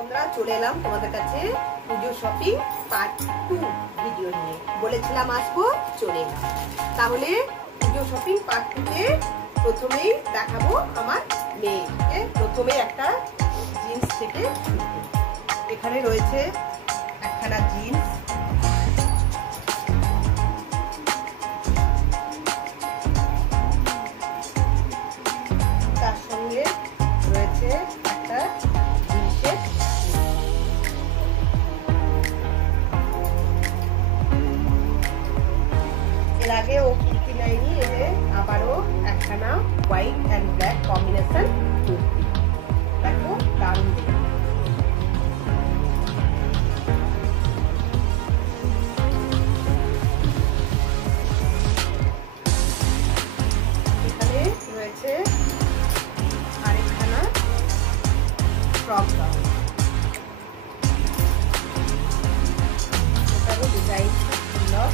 আমরা চলে এলাম তোমাদের কাছে পুজো শপিং পার্ট 2 ভিডিও নিয়ে। বলেছিলাম আসবো, চলে এলাম। তাহলে পুজো শপিং পার্ট 2 তে প্রথমেই দেখাবো আমার মেয়েকে। প্রথমে একটা জিন্স থেকে এখানে রয়েছে একখানা জিন্স, তার সঙ্গে রয়েছে একটা জিন্সের এর আগে ও কুর্তি নেয়নি, এলে আবারও একখানা white and black combination kurti. দেখো দারুণ। এখানে রয়েছে আরেকখানা ফ্রক গাউন, এটারও ডিজাইন খুব সুন্দর,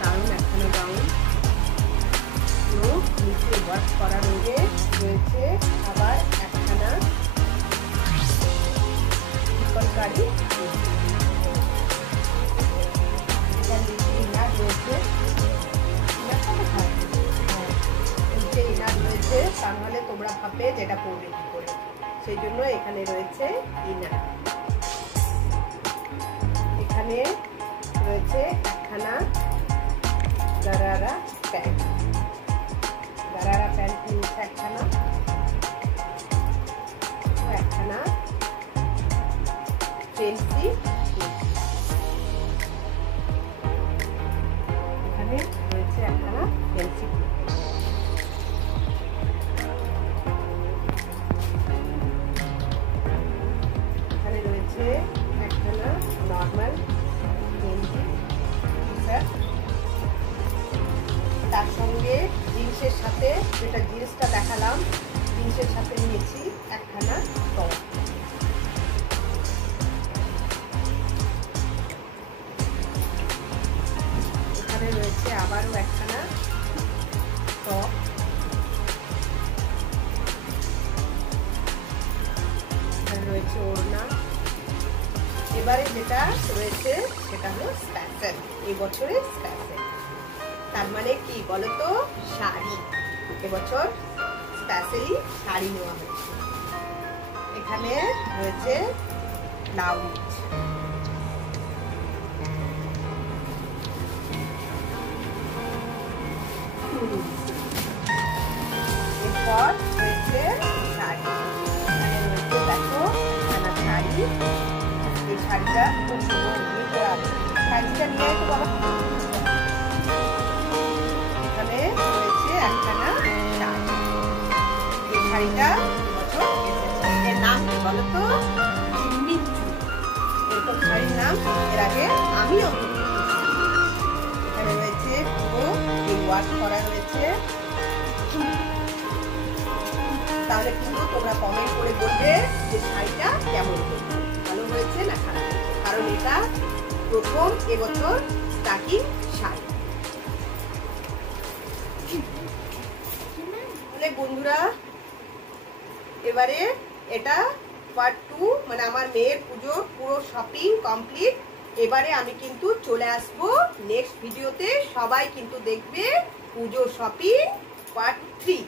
দারুণ একখানা গাউন। পুরো নিচে ওয়ার্ক করা রয়েছে আবার একখানা চিকনকারি, এটার নিচে ইনার রয়েছে, নিচে ইনার রয়েছে, তা নাহলে তোমরা ভাববে যেটা পরবে কি করে, সেই জন্য এখানে রয়েছে ইনার। এখানে রয়েছে একখানা গারারা প্যান্ট, গারারা প্যান্ট নিয়েছে একখানা, একখানা ফেন্সি, এখানে রয়েছে একখানা ফেন্সি, এখানে রয়েছে একখানা নর্মাল গেঞ্জি টি-শার্ট, তার সঙ্গে জিন্সের সাথে, যেটা জিন্সটা দেখালাম জিন্সের সাথে নিয়েছি একখানা টপ। এখানে রয়েছে আবারও একখানা টপ, এখানে রয়েছে ওড়না। এবারে যেটা রয়েছে সেটা হলো স্পেশাল, এই বছরের স্পেশাল। তার মানে কি বলতো? শাড়ি। এবছর স্পেশালি শাড়ি নেওয়া হয়েছে। এখানে রয়েছে ব্লাউজ, এরপর রয়েছে শাড়ি। এখানে রয়েছে দেখো একখানা শাড়ি, এই শাড়িটা খুব সুন্দর, শাড়িটা নিয়ে তো বাবা। এখানে রয়েছে একখানা শাড়ি, এই শাড়িটা বছর এসেছে। এর নাম কি বলতো? মিচ্ছু। এরকম শাড়ির নাম এর আগে আমিও। এখানে রয়েছে পুরো ওয়াশ করা রয়েছে। তাহলে কিন্তু তোমরা কমেন্ট করে বলবে যে শাড়িটা কেমন হয়েছে, ভালো হয়েছে না খারাপ হয়েছে, কারণ এটা প্রথম এবছর স্টার্টিং শাড়ি। বন্ধুরা, এবারে এটা পার্ট 2, মানে আমার মেয়ের পুজোর পুরো শপিং কমপ্লিট। এবারে আমি কিন্তু চলে আসবো নেক্সট ভিডিওতে। সবাই কিন্তু দেখবে পুজোর শপিং পার্ট 3।